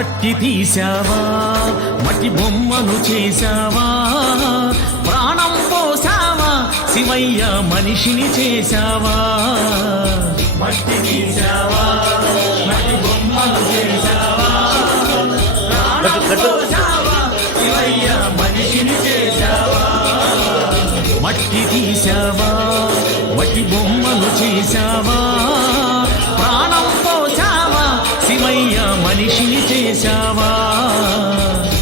మట్టి తీసావా మట్టి బొమ్మను చేశావా ప్రాణం పోసావా శివయ్య మనిషిని చేశావా మట్టి తీసావా మట్టి బొమ్మను చేశావా ప్రాణం పోసావా శివయ్య మనిషిని చేశావా మట్టి తీసావా మట్టి బొమ్మను చేశావా ప్రాణం పోసావా శివయ్య మనిషిని చేశావా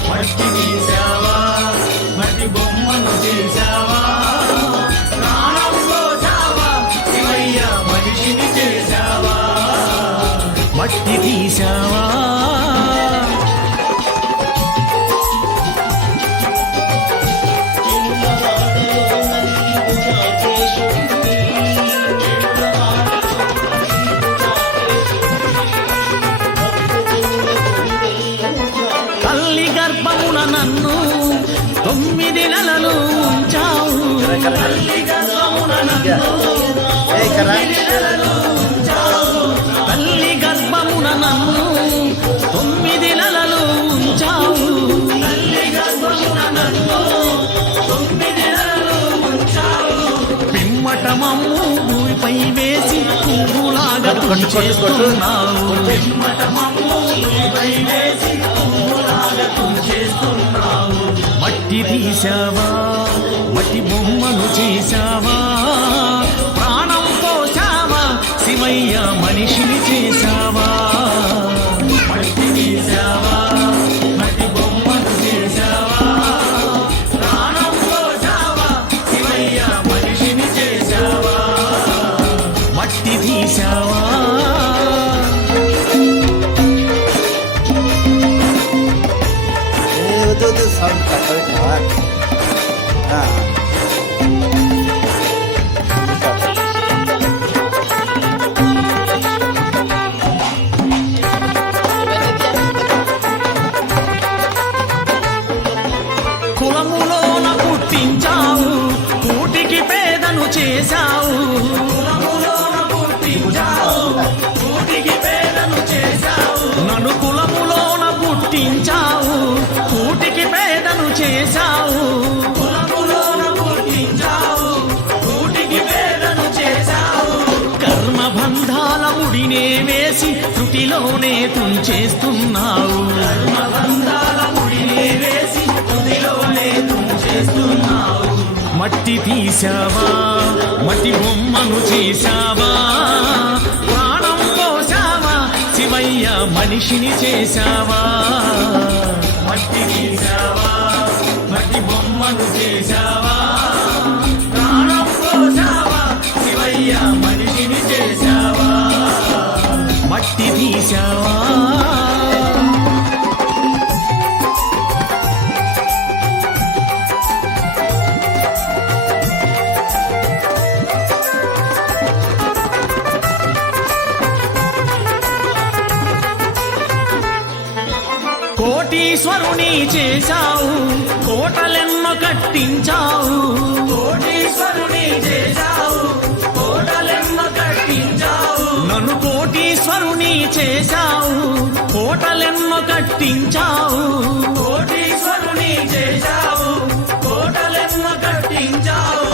మట్టి తీసావా మట్టి బొమ్మను చేశావా ప్రాణం పోసావా శివయ్య మనిషిని చేశావా మట్టి తీసావా నన్ను 9 నెలలు ఉంచావు తల్లి గర్భమున నన్ను 9 నెలలు ఉంచావు పిమ్మట మమ్ము భూమిపై వేసి పువ్వులాగా చేస్తున్నావు పిమ్మట మమ్ము భూమిపై వేసి చేస్తున్నావు మట్టి తీసావా మట్టి బొమ్మను చేశావా ప్రాణం పోసావా శివయ్య మనిషిని చేశావా మట్టి తీసావా మట్టి బొమ్మను చేశావా ప్రాణం పోసావా శివయ్య మనిషిని చేశావా మట్టి తీసావా Sound katanya kawan. కులములోన పుట్టించావు కూటికి పేదను చేశావు కులములోన పుట్టించావు కూటికి పేదను చేశావు నన్ను కులములోన పుట్టించావు కూటికి పేదను చేశావు కులములోన పుట్టించావు కూటికి పేదను చేశావు కర్మబంధాల ముడినే వేసి త్రుటిలోనే తుంచేస్తున్నావు కర్మబంధాల ముడినే వేసి త్రుటిలోనే తుంచేస్తున్నావు మట్టి తీసావా మట్టి బొమ్మను చేశావా ప్రాణం పోసావా శివయ్య మనిషిని చేశావా మట్టి తీసావా మట్టి బొమ్మను చేశావా ప్రాణం పోసావా శివయ్య మనిషిని చేశావా మట్టి తీసావా కోటీశ్వరుని చేశావు కోటలెన్నో కట్టించావు కోటీశ్వరుని చేశావు కోటలెన్నో కట్టించావు నన్ను కోటీశ్వరుని చేశావు కోటలెన్నో కట్టించావు కోటీశ్వరుని చేశావు కోటలెన్నో కట్టించావు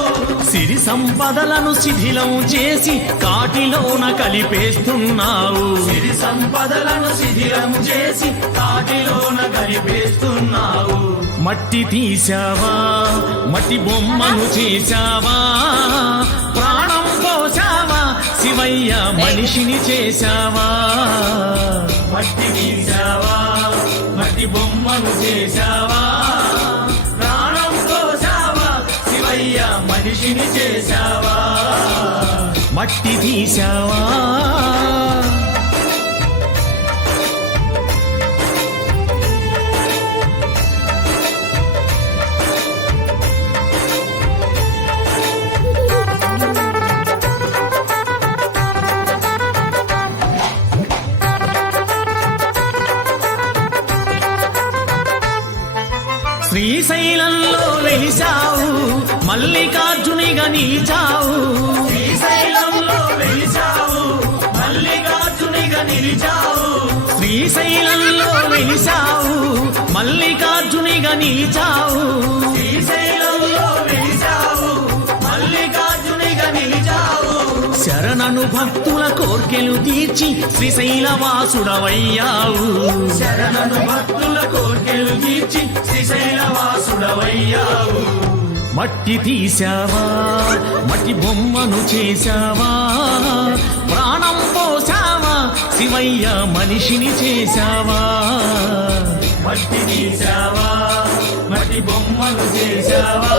సిరి సంపదలను శిథిలం చేసి కాటిలోన కలిపేస్తున్నావు సిరి సంపదలను శిథిలం చేసి కాటిలోన కలిపేస్తున్నావు మట్టి తీసావా మట్టి బొమ్మను చేశావా ప్రాణం పోసావా శివయ్య మనిషిని చేశావా మట్టి తీసావా మట్టి బొమ్మను చేశావా ప్రాణం పోసావా శివయ్య మనిషిని చేశావా మట్టి తీసావా శ్రీశైలంలో వెలిశావు మల్లికార్జునిగా నిలిచావు శ్రీశైలంలో వెలిశావు మల్లికార్జునిగా నిలిచావు శ్రీశైలంలో వెలిశావు మల్లికార్జునిగా నీచావు శ్రీశైలంలో వెలిశావు మల్లికార్జునిగా నీచావు శరణను భక్తుల కోర్కెలు తీర్చి శ్రీశైలవాసుడవయ్యావు శరణను భక్తుల కోర్కెలు తీర్చి శ్రీశైలవాసుడవయ్యావు మట్టి తీశావా మట్టి బొమ్మను చేశావా ప్రాణం పోసావా శివయ్య మనిషిని చేశావా మట్టి తీశావా మట్టి బొమ్మను చేశావా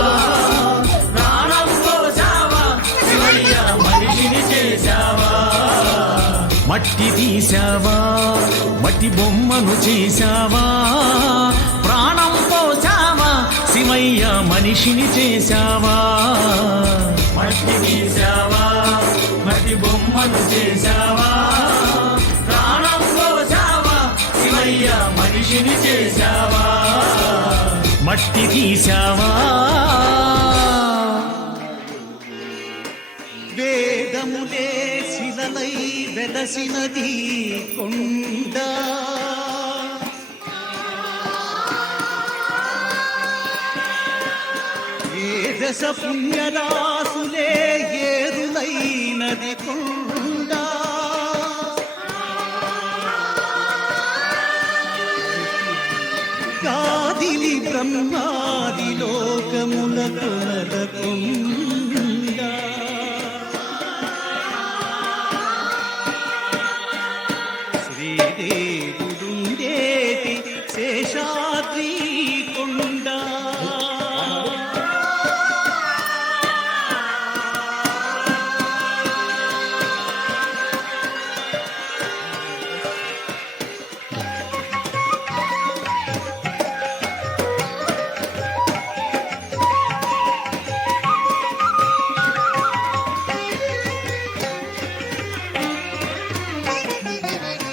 ప్రాణం పోసావా శివయ్య మనిషిని చేశావా మట్టి తీశావా మట్టి బొమ్మను చేశావా ప్రాణం పోసావా శివయ్య మనిషిని చేశావా మట్టి తీశావా మట్టి బొమ్మను చేశావా ప్రాణం పోసావా శివయ్య మనిషిని చేశావా మట్టి తీశావా వేదములే శిలలై వెలసినది కొండ వేదస పుణ్యరాసులే ఏరులైనది కొండ కాదిలి బ్రహ్మాది లోకములకు నలకొండ శ్రీదేవుడుండేటి శేషాద్రి కొండ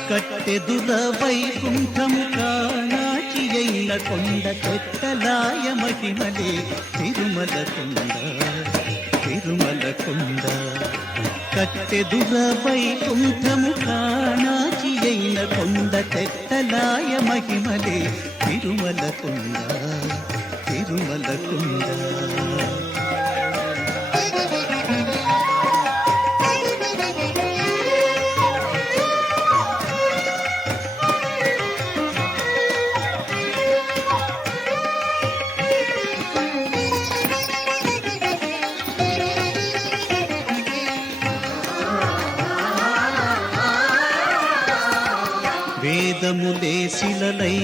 కట్టెదుల వైకుంఠము కానాచి అయిన కొండ కొట్టలాయ మహిమలే తిరుమల కొండ తిరుమల కొండ కట్టెదుల వైకుంఠము కానాచి అయిన కొండ కొట్టలాయ మహిమలే తిరుమల కొండ తిరుమల కొండ వేదములే శిలలై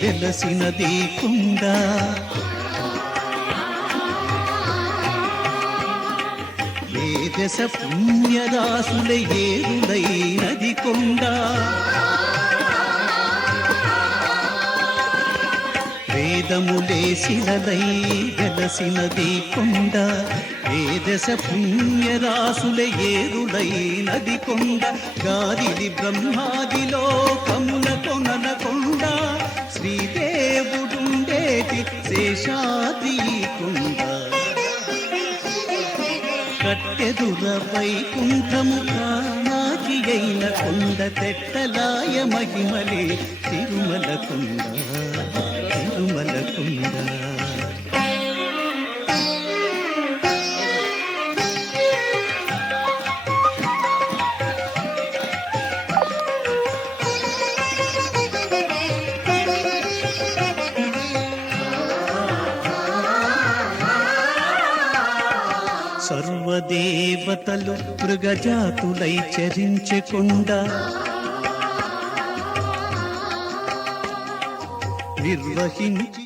వెలసినది కొండ వేదస పుణ్యరాసుల ఏరులైనది కొండ వేదములే శిలలై వెలసినది కొండ వేదస పుణ్యరాసుల ఏరులైనది కొండ గాదిలి బ్రహ్మాది లోకముల కొనలకొండ శ్రీదేవుడుండేటి శేషాద్రి కొండ కట్టెదుర వైకుంఠము కానాకి అయిన కొండ తెట్టలాయ మహిమలే తిరుమల కొండ తిరుమల కొండ సర్వదేవతలు మృగజాతులై చరించకుండా నిర్వహించి